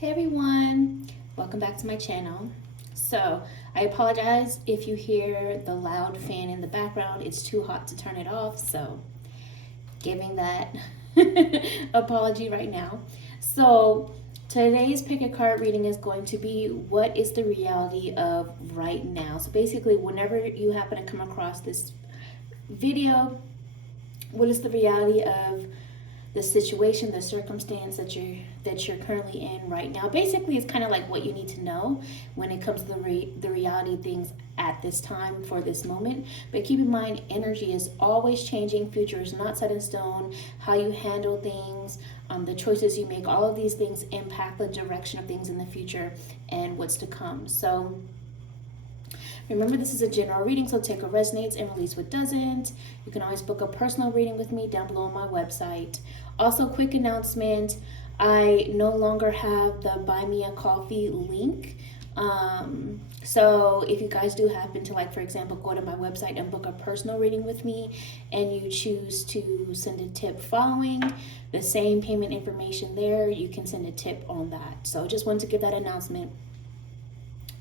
Hey everyone, welcome back to my channel. So I apologize if you hear the loud fan in the background. It's too hot to turn it off, so giving that apology right now. So today's pick a card reading is going to be what is the reality of right now. So basically, whenever you happen to come across this video, what is the reality of the situation, the circumstance that you're currently in right now. Basically, it's kind of like what you need to know when it comes to the reality of things at this time for this moment. But keep in mind, energy is always changing. Future is not set in stone. How you handle things, the choices you make, all of these things impact the direction of things in the future and what's to come. So remember, this is a general reading, so take what resonates and release what doesn't. You can always book a personal reading with me down below on my website. Also, quick announcement, I no longer have the Buy Me a Coffee link. So if you guys do happen to, like, for example, go to my website and book a personal reading with me and you choose to send a tip following the same payment information there, you can send a tip on that. So just wanted to give that announcement.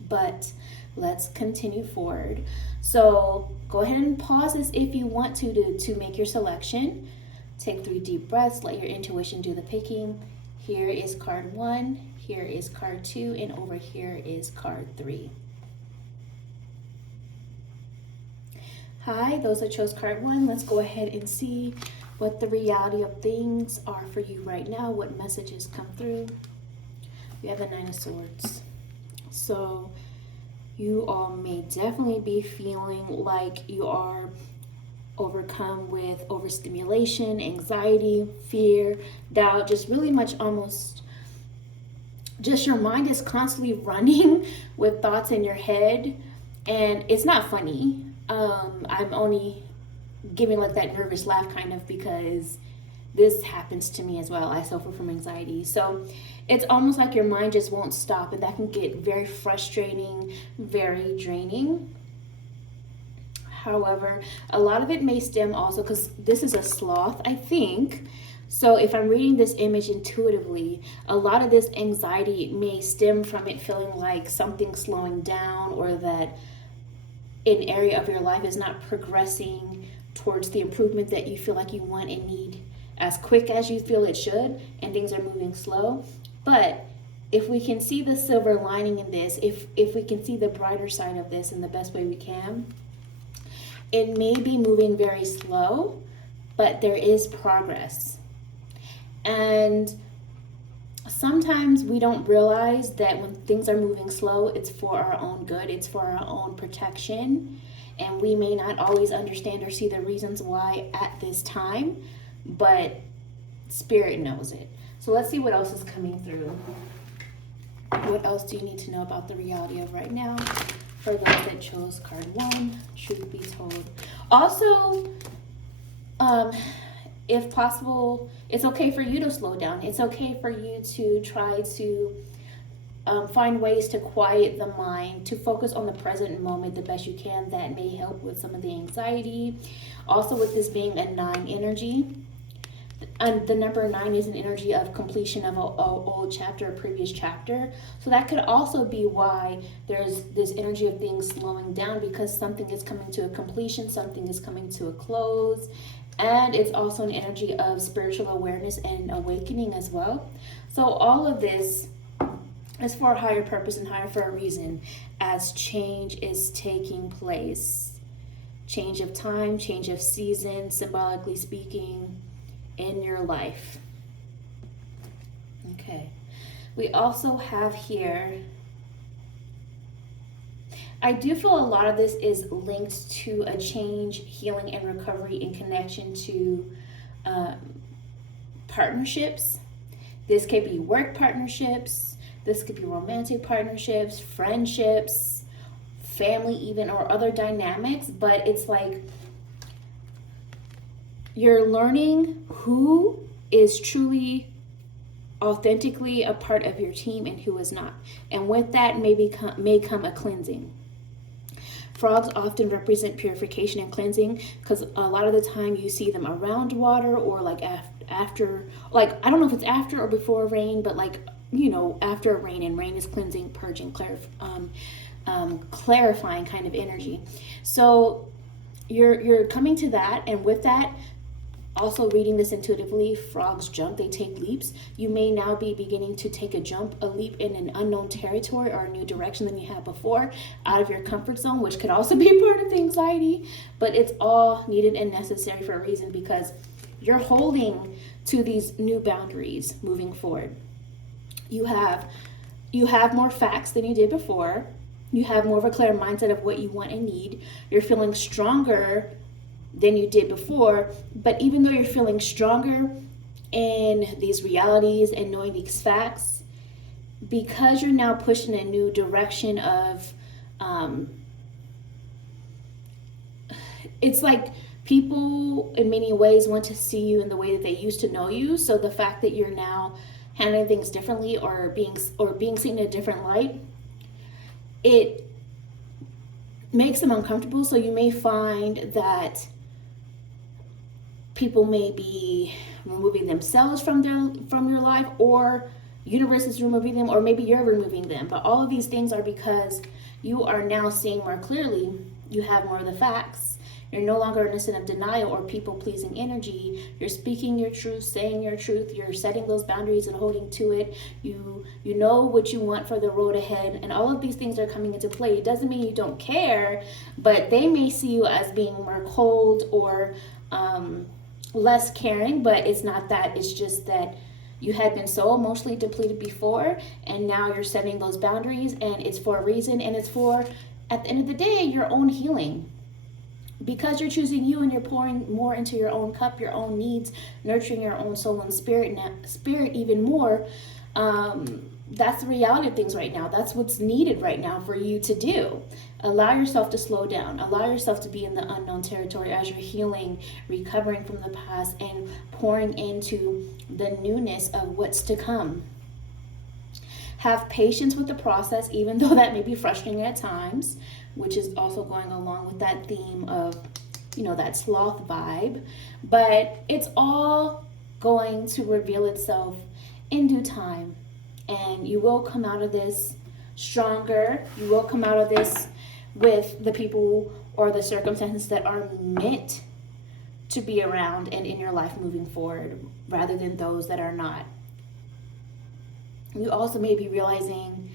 But let's continue forward. So go ahead and pause this if you want to make your selection. Take 3 deep breaths, let your intuition do the picking. Here is card 1, here is card 2, and over here is card 3. Hi, those that chose card 1, let's go ahead and see what the reality of things are for you right now, what messages come through. We have the 9 of Swords. So you all may definitely be feeling like you are overcome with overstimulation, anxiety, fear, doubt, just really much almost just your mind is constantly running with thoughts in your head, and it's not funny. I'm only giving like that nervous laugh kind of because this happens to me as well. I suffer from anxiety. So it's almost like your mind just won't stop, and that can get very frustrating, very draining. However, a lot of it may stem also because this is a sloth, I think. So if I'm reading this image intuitively, a lot of this anxiety may stem from it feeling like something's slowing down, or that an area of your life is not progressing towards the improvement that you feel like you want and need as quick as you feel it should, and things are moving slow. But if we can see the silver lining in this, if we can see the brighter side of this in the best way we can, it may be moving very slow, but there is progress. And sometimes we don't realize that when things are moving slow, it's for our own good, it's for our own protection. And we may not always understand or see the reasons why at this time, but Spirit knows it. So let's see what else is coming through. What else do you need to know about the reality of right now? For those that chose card 1, truth be told. Also, if possible, it's okay for you to slow down. It's okay for you to try to find ways to quiet the mind, to focus on the present moment the best you can. That may help with some of the anxiety. Also, with this being a 9 energy, and the number 9 is an energy of completion of an old chapter, a previous chapter. So that could also be why there's this energy of things slowing down, because something is coming to a completion, something is coming to a close. And it's also an energy of spiritual awareness and awakening as well. So all of this is for a higher purpose and higher for a reason, as change is taking place. Change of time, change of season, symbolically speaking, in your life. Okay. We also have here, I do feel a lot of this is linked to a change, healing, and recovery in connection to partnerships. This could be work partnerships, this could be romantic partnerships, friendships, family even, or other dynamics. But it's like you're learning who is truly authentically a part of your team and who is not. And with that may come a cleansing. Frogs often represent purification and cleansing, because a lot of the time you see them around water, or like after, like, I don't know if it's after or before rain, but like after a rain, and rain is cleansing, purging, clarifying kind of energy. So you're coming to that, and with that, also reading this intuitively, frogs jump, they take leaps. You may now be beginning to take a leap in an unknown territory or a new direction than you had before, out of your comfort zone, which could also be part of the anxiety. But it's all needed and necessary for a reason, because you're holding to these new boundaries moving forward. You have more facts than you did before. You have more of a clear mindset of what you want and need. You're feeling stronger than you did before. But even though you're feeling stronger in these realities and knowing these facts, because you're now pushing a new direction of it's like people in many ways want to see you in the way that they used to know you. So the fact that you're now handling things differently, or being seen in a different light, it makes them uncomfortable. So you may find that people may be removing themselves from your life, or universe is removing them, or maybe you're removing them. But all of these things are because you are now seeing more clearly. You have more of the facts. You're no longer in a state of denial or people-pleasing energy. You're speaking your truth, saying your truth. You're setting those boundaries and holding to it. You know what you want for the road ahead, and all of these things are coming into play. It doesn't mean you don't care, but they may see you as being more cold or less caring, but it's not that. It's just that you had been so emotionally depleted before, and now you're setting those boundaries, and it's for a reason, and it's for, at the end of the day, your own healing. Because you're choosing you, and you're pouring more into your own cup, your own needs, nurturing your own soul and spirit even more. That's the reality of things right now. That's what's needed right now for you to do. Allow yourself to slow down. Allow yourself to be in the unknown territory as you're healing, recovering from the past, and pouring into the newness of what's to come. Have patience with the process, even though that may be frustrating at times, which is also going along with that theme of, that sloth vibe. But it's all going to reveal itself in due time. And you will come out of this stronger. You will come out of this with the people or the circumstances that are meant to be around and in your life moving forward, rather than those that are not. You also may be realizing,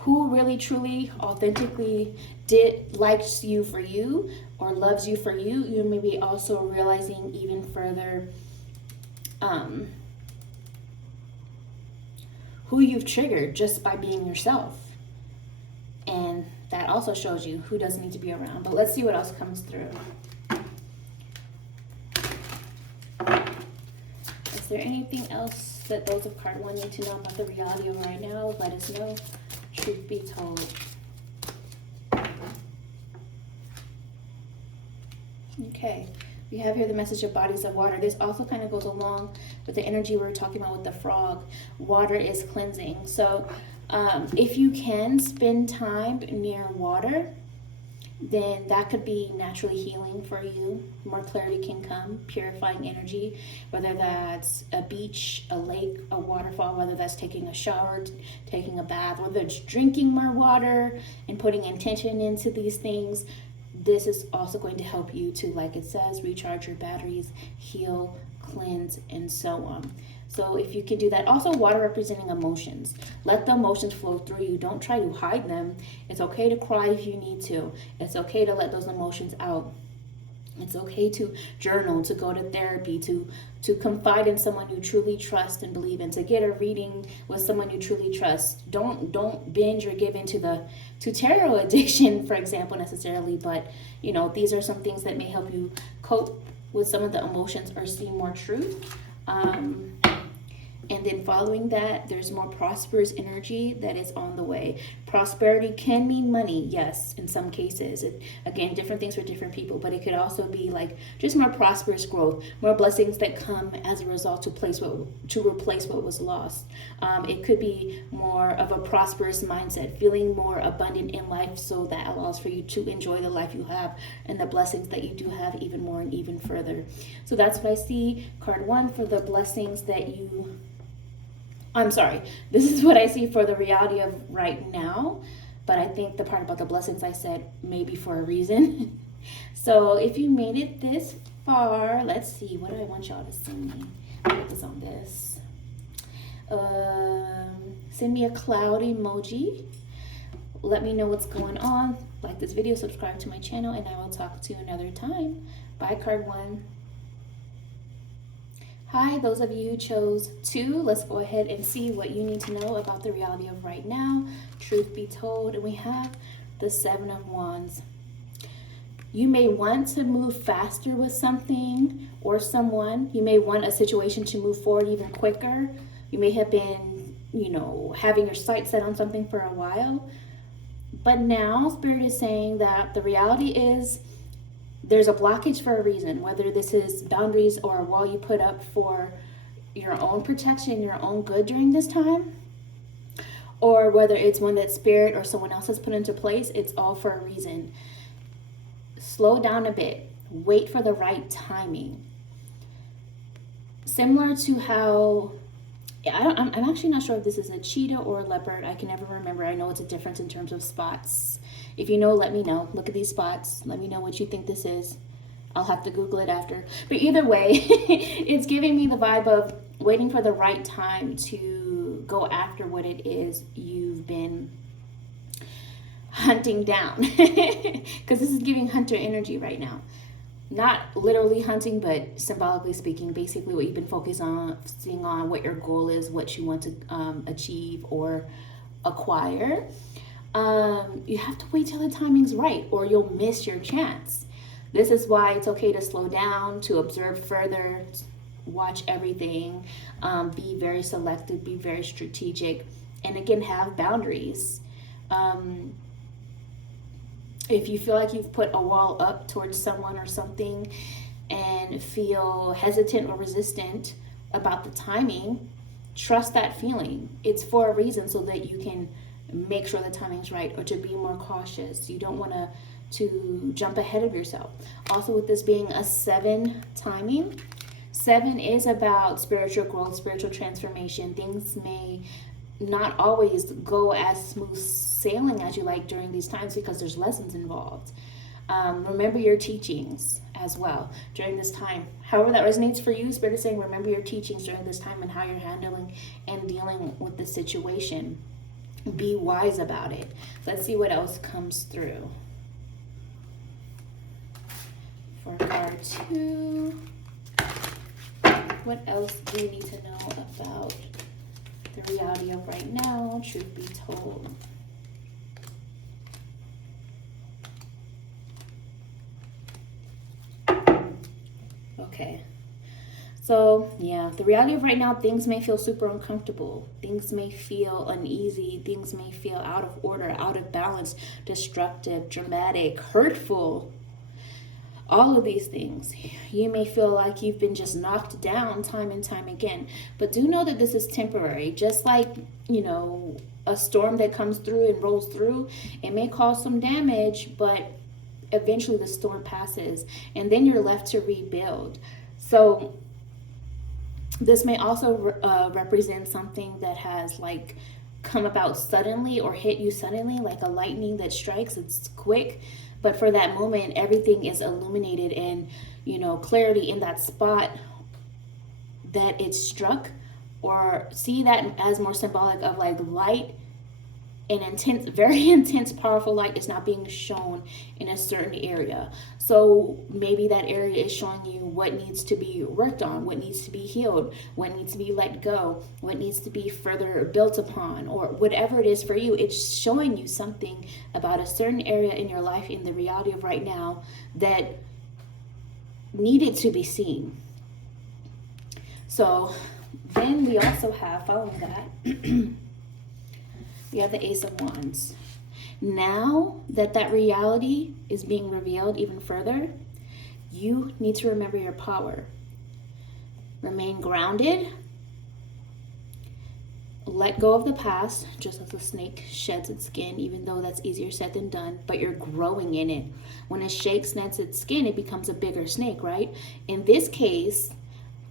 who really, truly, authentically likes you for you, or loves you for you. You may be also realizing even further who you've triggered just by being yourself. And that also shows you who doesn't need to be around. But let's see what else comes through. Is there anything else that those of card 1 need to know about the reality of right now? Let us know. Truth be told. Okay, we have here the message of bodies of water. This also kind of goes along with the energy we were talking about with the frog. Water is cleansing. So if you can spend time near water, then that could be naturally healing for you. More clarity can come, purifying energy, whether that's a beach, a lake, a waterfall, whether that's taking a shower, taking a bath, whether it's drinking more water and putting intention into these things. This is also going to help you to, like it says, recharge your batteries, heal, cleanse, and so on. So if you can do that. Also, water representing emotions. Let the emotions flow through you. Don't try to hide them. It's okay to cry if you need to. It's okay to let those emotions out. It's okay to journal, to go to therapy, to confide in someone you truly trust and believe in, to get a reading with someone you truly trust. Don't binge or give into to tarot addiction, for example, necessarily. But, these are some things that may help you cope with some of the emotions or see more truth. And then following that, there's more prosperous energy that is on the way. Prosperity can mean money, yes, in some cases. Again, different things for different people, but it could also be like just more prosperous growth, more blessings that come as a result to replace what was lost. It could be more of a prosperous mindset, feeling more abundant in life, so that allows for you to enjoy the life you have and the blessings that you do have even more and even further. So that's what I see. Card 1 for the blessings that this is what I see for the reality of right now, but I think the part about the blessings I said maybe for a reason. So if you made it this far, let's see, what do I want y'all to send me? Focus on this. Send me a cloud emoji. Let me know what's going on. Like this video, subscribe to my channel, and I will talk to you another time. Bye, card 1. Hi, those of you who chose 2, let's go ahead and see what you need to know about the reality of right now. Truth be told, we have the 7 of Wands. You may want to move faster with something or someone. You may want a situation to move forward even quicker. You may have been, having your sights set on something for a while. But now Spirit is saying that the reality is there's a blockage for a reason, whether this is boundaries or a wall you put up for your own protection, your own good during this time, or whether it's one that Spirit or someone else has put into place. It's all for a reason. Slow down a bit. Wait for the right timing. Similar to how, I'm actually not sure if this is a cheetah or a leopard. I can never remember. I know it's a difference in terms of spots. If you know, let me know. Look at these spots. Let me know what you think this is. I'll have to Google it after. But either way, it's giving me the vibe of waiting for the right time to go after what it is you've been hunting down. Because this is giving hunter energy right now. Not literally hunting, but symbolically speaking, basically what you've been focusing on, what your goal is, what you want to achieve or acquire. You have to wait till the timing's right, or you'll miss your chance. This is why it's okay to slow down, to observe further, watch everything, be very selective, be very strategic, and again, have boundaries. If you feel like you've put a wall up towards someone or something and feel hesitant or resistant about the timing, trust that feeling. It's for a reason, so that you can make sure the timing's right, or to be more cautious. You don't want to jump ahead of yourself. Also, with this being a 7 timing, 7 is about spiritual growth, spiritual transformation. Things may not always go as smooth sailing as you like during these times, because there's lessons involved. Remember your teachings as well during this time. However that resonates for you, Spirit is saying remember your teachings during this time and how you're handling and dealing with the situation. Be wise about it. Let's see what else comes through. For card 2, what else do you need to know about the reality of right now, truth be told? Okay. So, yeah, the reality of right now, things may feel super uncomfortable. Things may feel uneasy. Things may feel out of order, out of balance, destructive, dramatic, hurtful. All of these things. You may feel like you've been just knocked down time and time again. But do know that this is temporary. Just like, a storm that comes through and rolls through, it may cause some damage, but eventually the storm passes. And then you're left to rebuild. So this may also represent something that has come about suddenly or hit you suddenly, like a lightning that strikes. It's quick, but for that moment, everything is illuminated and, clarity in that spot that it struck. Or see that as more symbolic of light and intense, very intense, powerful light is not being shown in a certain area. So maybe that area is showing you what needs to be worked on, what needs to be healed, what needs to be let go, what needs to be further built upon, or whatever it is for you. It's showing you something about a certain area in your life, in the reality of right now, that needed to be seen. So be then we also have, following that, we have the Ace of Wands. Now that reality is being revealed even further, you need to remember your power. Remain grounded. Let go of the past, just as a snake sheds its skin, even though that's easier said than done, but you're growing in it. When a snake sheds its skin, it becomes a bigger snake, right? In this case,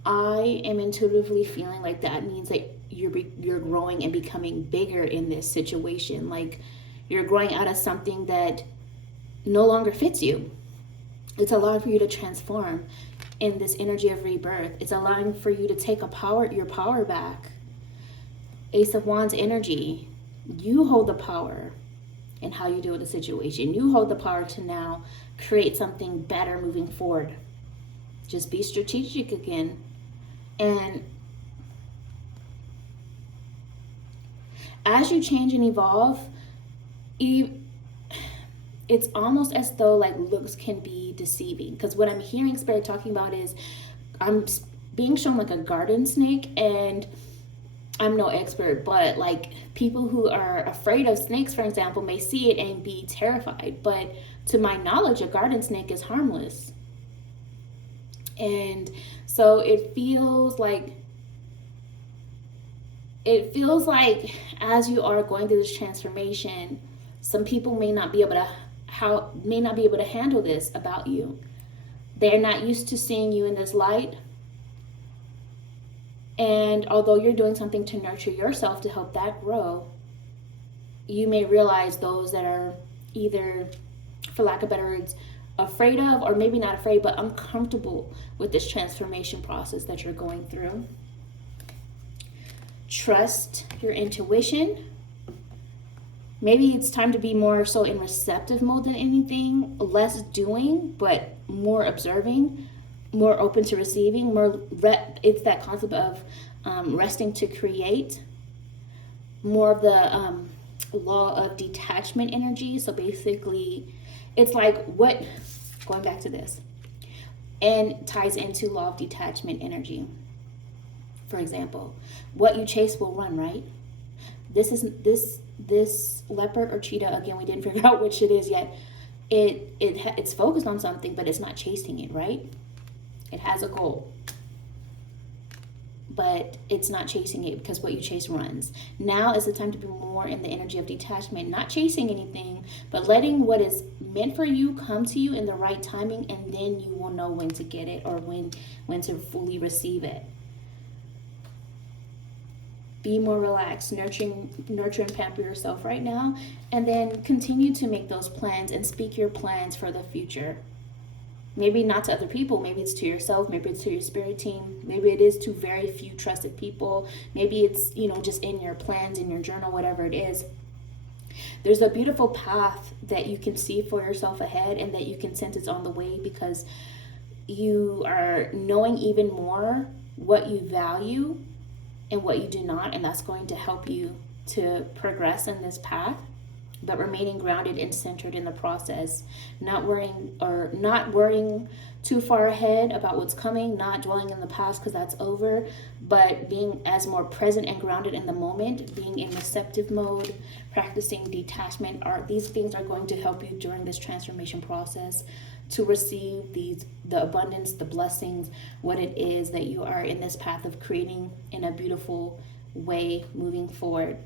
I am intuitively feeling like that means that you're growing and becoming bigger in this situation. Like you're growing out of something that no longer fits you. It's allowing for you to transform in this energy of rebirth. It's allowing for you to take your power back. Ace of Wands energy. You hold the power in how you deal with the situation. You hold the power to now create something better moving forward. Just be strategic again. And as you change and evolve, it's almost as though like looks can be deceiving. Because what I'm hearing Spirit talking about is I'm being shown like a garden snake, and I'm no expert, but like people who are afraid of snakes, for example, may see it and be terrified. But to my knowledge, a garden snake is harmless. And so it feels like as you are going through this transformation, some people may not be able to handle this about you. They're not used to seeing you in this light. And although you're doing something to nurture yourself to help that grow, you may realize those that are either, for lack of better words, afraid of, or maybe not afraid, but uncomfortable with this transformation process that you're going through. Trust your intuition. Maybe it's time to be more so in receptive mode than anything, less doing, but more observing, more open to receiving, it's that concept of resting to create, more of the law of detachment energy. So basically, it's like going back to this, and ties into law of detachment energy. For example, what you chase will run, right? This leopard or cheetah, again, we didn't figure out which it is yet. It's focused on something, but it's not chasing it, right? It has a goal, but it's not chasing it, because what you chase runs. Now is the time to be more in the energy of detachment, not chasing anything, but letting what is meant for you come to you in the right timing, and then you will know when to get it or when to fully receive it. Be more relaxed, nurture and pamper yourself right now, and then continue to make those plans and speak your plans for the future. Maybe not to other people, maybe it's to yourself, maybe it's to your spirit team, maybe it is to very few trusted people, maybe it's, just in your plans, in your journal, whatever it is. There's a beautiful path that you can see for yourself ahead, and that you can sense it's on the way, because you are knowing even more what you value and what you do not, and that's going to help you to progress in this path, but remaining grounded and centered in the process, not worrying too far ahead about what's coming, not dwelling in the past because that's over, but being as more present and grounded in the moment, being in receptive mode, practicing detachment. These things are going to help you during this transformation process to receive the abundance, the blessings, what it is that you are in this path of creating in a beautiful way moving forward.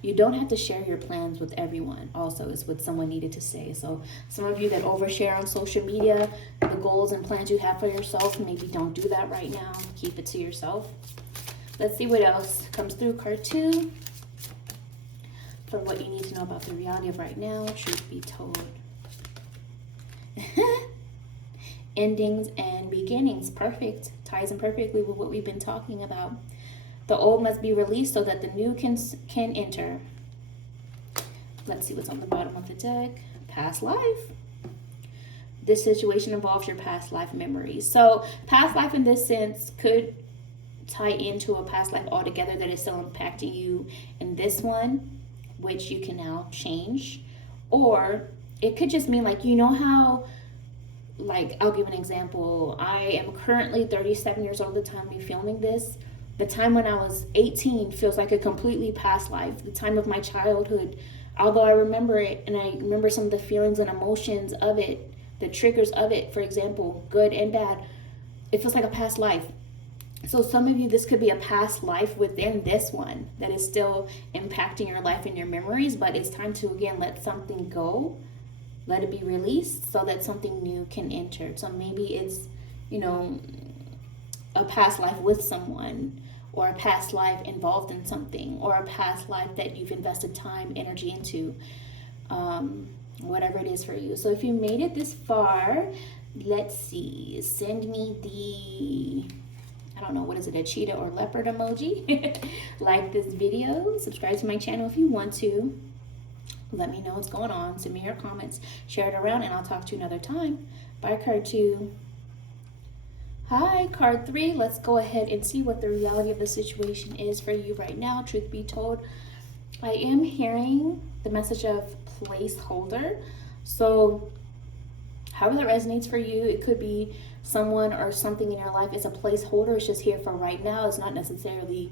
You don't have to share your plans with everyone, also, is what someone needed to say. So some of you that overshare on social media, the goals and plans you have for yourself, maybe don't do that right now. Keep it to yourself. Let's see what else comes through. Card 2, for what you need to know about the reality of right now, truth be told. Endings and beginnings. Perfect. Ties in perfectly with what we've been talking about. The old must be released so that the new can enter. Let's see what's on the bottom of the deck. Past life. This situation involves your past life memories. So past life in this sense could tie into a past life altogether that is still impacting you in this one, which you can now change. Or it could just mean, like, how like, I'll give an example. I am currently 37 years old at the time of me filming this. The time when I was 18 feels like a completely past life. The time of my childhood, although I remember it and I remember some of the feelings and emotions of it, the triggers of it, for example, good and bad, it feels like a past life. So some of you, this could be a past life within this one that is still impacting your life and your memories, but it's time to, again, let something go, let it be released so that something new can enter. So maybe it's, you know, a past life with someone, or a past life involved in something, or a past life that you've invested time, energy into, whatever it is for you. So if you made it this far, let's see, send me the, I don't know, what is it, a cheetah or leopard emoji? Like this video, subscribe to my channel if you want to. Let me know what's going on. Send me your comments, share it around, and I'll talk to you another time. Bye, card 2. Hi, card 3. Let's go ahead and see what the reality of the situation is for you right now. Truth be told, I am hearing the message of placeholder. So however that resonates for you, it could be someone or something in your life is a placeholder. It's just here for right now. It's not necessarily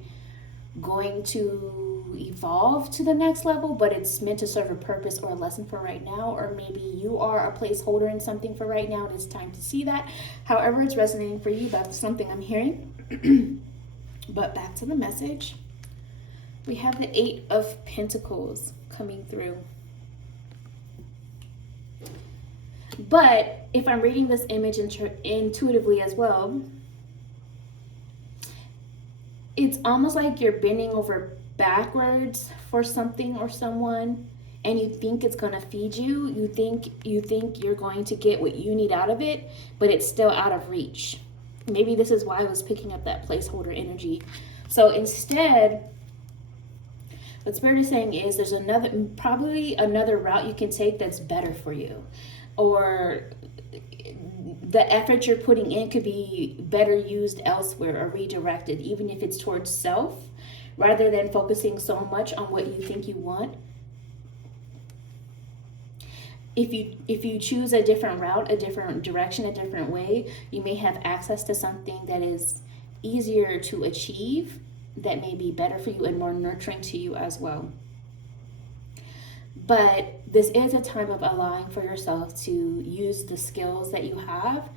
going to evolve to the next level, but it's meant to serve a purpose or a lesson for right now. Or maybe you are a placeholder in something for right now. It's time to see that. However it's resonating for you, that's something I'm hearing. But back to the message. We have the 8 of Pentacles coming through. But if I'm reading this image intuitively as well, it's almost like you're bending over backwards for something or someone, and you think it's going to feed you. You think you're going to get what you need out of it, but it's still out of reach. Maybe this is why I was picking up that placeholder energy. So instead, what Spirit is saying is there's probably another route you can take that's better for you. Or the effort you're putting in could be better used elsewhere or redirected, even if it's towards self, rather than focusing so much on what you think you want. If you choose a different route, a different direction, a different way, you may have access to something that is easier to achieve, that may be better for you and more nurturing to you as well. But this is a time of allowing for yourself to use the skills that you have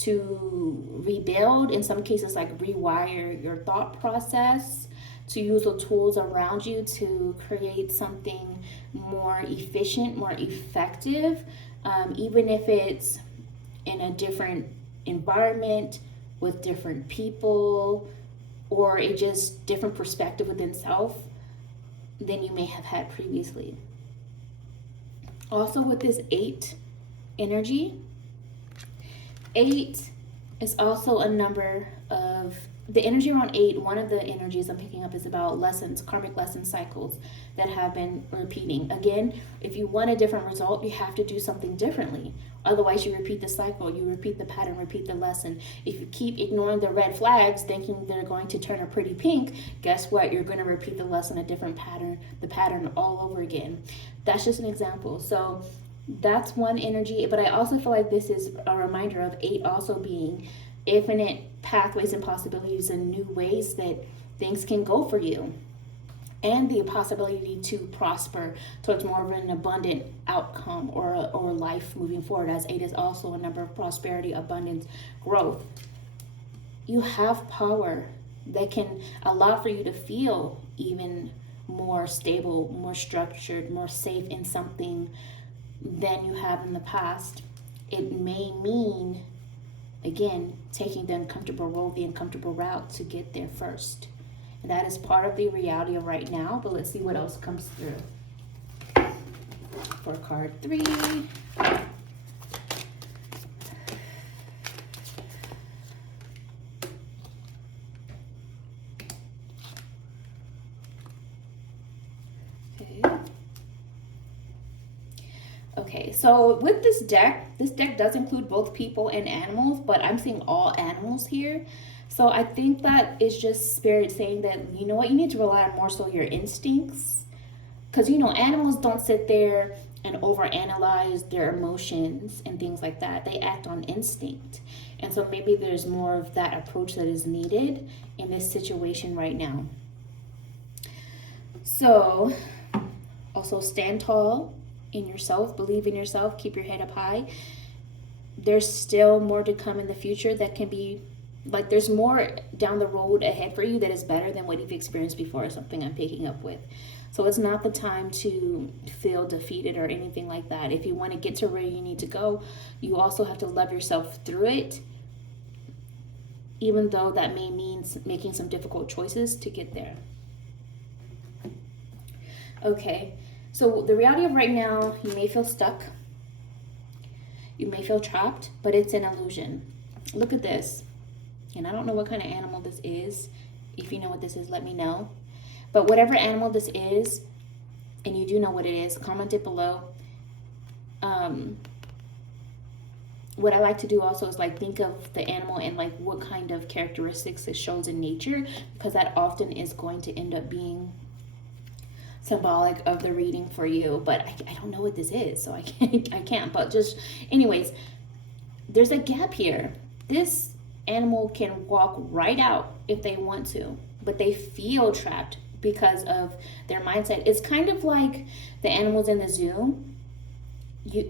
to rebuild, in some cases like rewire your thought process, to use the tools around you to create something more efficient, more effective, even if it's in a different environment with different people, or a just different perspective within self than you may have had previously. Also with this 8 energy, 8 is also a number of, the energy around 8, one of the energies I'm picking up is about lessons, karmic lesson cycles that have been repeating. Again, if you want a different result, you have to do something differently. Otherwise, you repeat the cycle, you repeat the pattern, repeat the lesson. If you keep ignoring the red flags, thinking they're going to turn a pretty pink, guess what? You're going to repeat the lesson, a different pattern, the pattern all over again. That's just an example. So that's one energy. But I also feel like this is a reminder of 8 also being infinite pathways and possibilities and new ways that things can go for you, and the possibility to prosper towards more of an abundant outcome or life moving forward, as 8 is also a number of prosperity, abundance, growth. You have power that can allow for you to feel even more stable, more structured, more safe in something than you have in the past. It may mean, again, taking the uncomfortable road, the uncomfortable route to get there first. And that is part of the reality of right now, but let's see what else comes through. For card 3. Okay, so with this deck does include both people and animals, but I'm seeing all animals here. So I think that is just Spirit saying that, you know what, you need to rely on more so your instincts. Because, you know, animals don't sit there and overanalyze their emotions and things like that. They act on instinct. And so maybe there's more of that approach that is needed in this situation right now. So also stand tall in yourself, believe in yourself, keep your head up high. There's still more to come in the future that can be, like, there's more down the road ahead for you that is better than what you've experienced before, is something I'm picking up with. So it's not the time to feel defeated or anything like that. If you want to get to where you need to go, you also have to love yourself through it, even though that may mean making some difficult choices to get there. Okay, so the reality of right now, you may feel stuck. You may feel trapped, but it's an illusion. Look at this. And I don't know what kind of animal this is. If you know what this is, let me know. But whatever animal this is, and you do know what it is, comment it below. What I like to do also is like think of the animal and like what kind of characteristics it shows in nature, because that often is going to end up being symbolic of the reading for you. But I don't know what this is, so I can't. But just anyways, there's a gap here. This animal can walk right out if they want to, but they feel trapped because of their mindset. It's kind of like the animals in the zoo.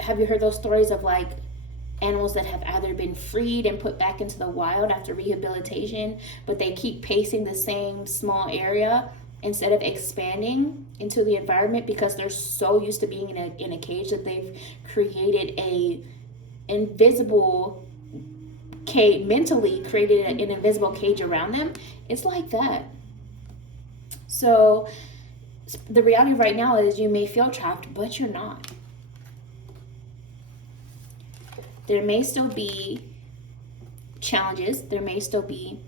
Have you heard those stories of like animals that have either been freed and put back into the wild after rehabilitation, but they keep pacing the same small area instead of expanding into the environment because they're so used to being in a cage that they've created a invisible cage, mentally created an invisible cage around them. It's like that. So the reality right now is you may feel trapped, but you're not. There may still be challenges, there may still be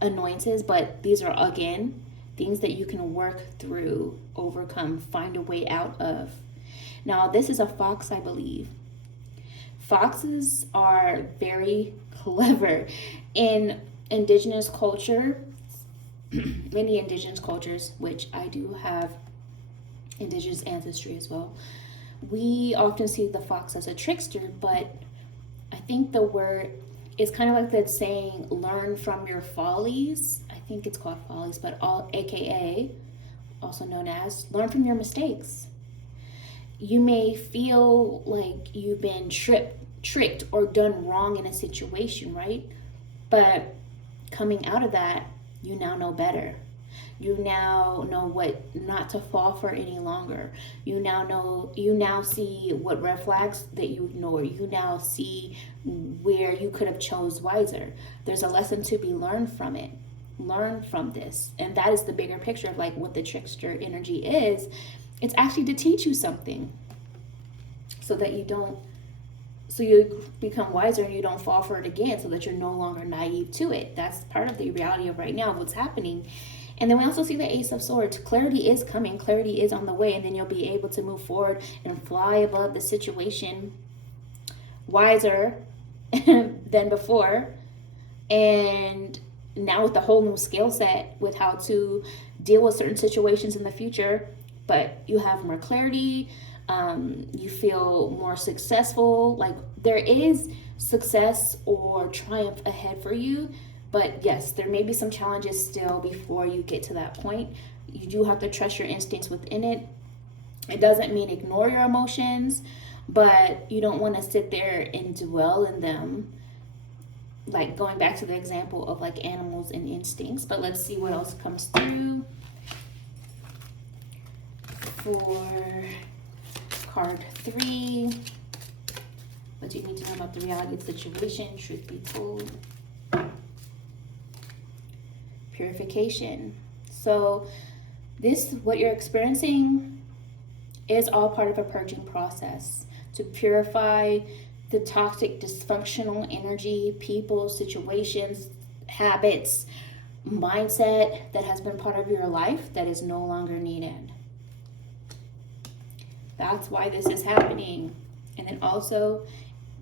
annoyances, but these are, again, things that you can work through, overcome, find a way out of. Now, this is a fox, I believe. Foxes are very clever. In indigenous culture, many indigenous cultures, which I do have indigenous ancestry as well, we often see the fox as a trickster, but I think the word is kind of like that saying, learn from your follies. I think it's called follies, but AKA, also known as, learn from your mistakes. You may feel like you've been tricked or done wrong in a situation, right? But coming out of that, you now know better. You now know what not to fall for any longer. You now see what red flags that you ignore. You now see where you could have chose wiser. There's a lesson to be learned from it. Learn from this. And that is the bigger picture of like what the trickster energy is. It's actually to teach you something so that you become wiser and you don't fall for it again, so that you're no longer naive to it. That's part of the reality of right now of what's happening. And then we also see the Ace of Swords. Clarity is coming. Clarity is on the way. And then you'll be able to move forward and fly above the situation wiser than before. And now with the whole new skill set with how to deal with certain situations in the future. But you have more clarity. You feel more successful. Like there is success or triumph ahead for you. But yes, there may be some challenges still before you get to that point. You do have to trust your instincts within it. It doesn't mean ignore your emotions, but you don't want to sit there and dwell in them. Like going back to the example of like animals and instincts. But let's see what else comes through for card 3. What do you need to know about the reality of the situation, truth be told? Purification. So what you're experiencing is all part of a purging process to purify the toxic, dysfunctional energy, people, situations, habits, mindset that has been part of your life that is no longer needed. That's why this is happening. And then also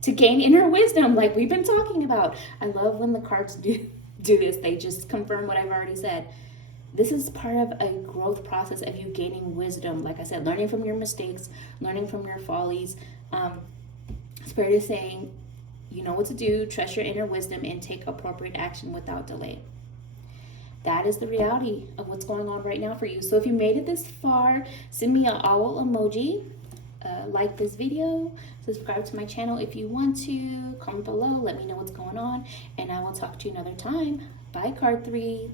to gain inner wisdom, like we've been talking about. I love when the cards do this. They just confirm what I've already said. This is part of a growth process of you gaining wisdom. Like I said, learning from your mistakes, learning from your follies. Spirit is saying, you know what to do, trust your inner wisdom, and take appropriate action without delay. That is the reality of what's going on right now for you. So if you made it this far, send me an owl emoji, like this video, subscribe to my channel if you want to, comment below, let me know what's going on, and I will talk to you another time. Bye, card 3.